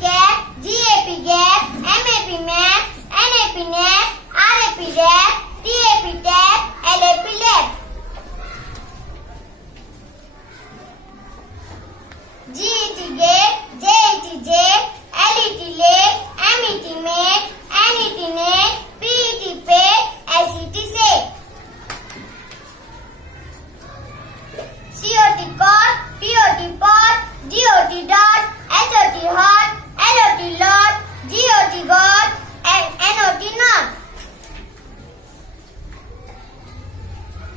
cat, GAP gap, MAP map, NAP nap, RAP rap, TAP tap, LAP lap. GET gate, JET jet, LET late, MET mate, NET net, PET pet, SET set. COT cot, POT pot, DOT dot, HOT hot, LOT lot, GOT got, and NOT not.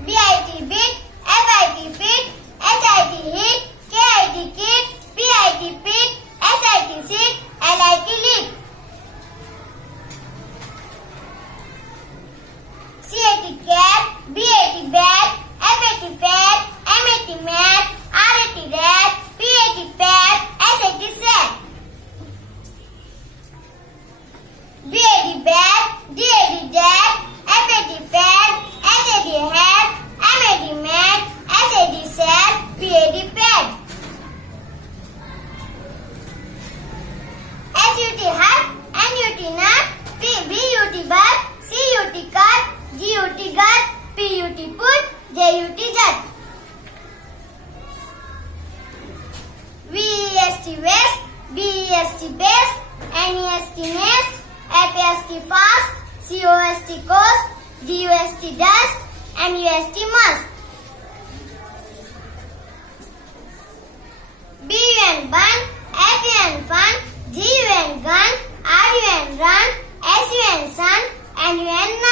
BIT bit, FIT fit, HIT hit, KIT kit, PIT pit, SIT sit, LIT lit. CAT cat, BAT bat, FAT fat, MAT mat, RAT rat, PAT pat, SAT sat. BAD bat, DAD dat, FAT fat, SAD hat, MAD mat, SAD sat, PAD pad. SUT hut, NUT nut, BUT butt, CUT cut, GUT gut, PUT put, JUT jut. VEST west, BEST best, NEST nest, FAST fast, COST coast, DUST dust, MUST must. BUN bun, FUN fun, GUN gun, RUN run, SUN sun, NUN nut.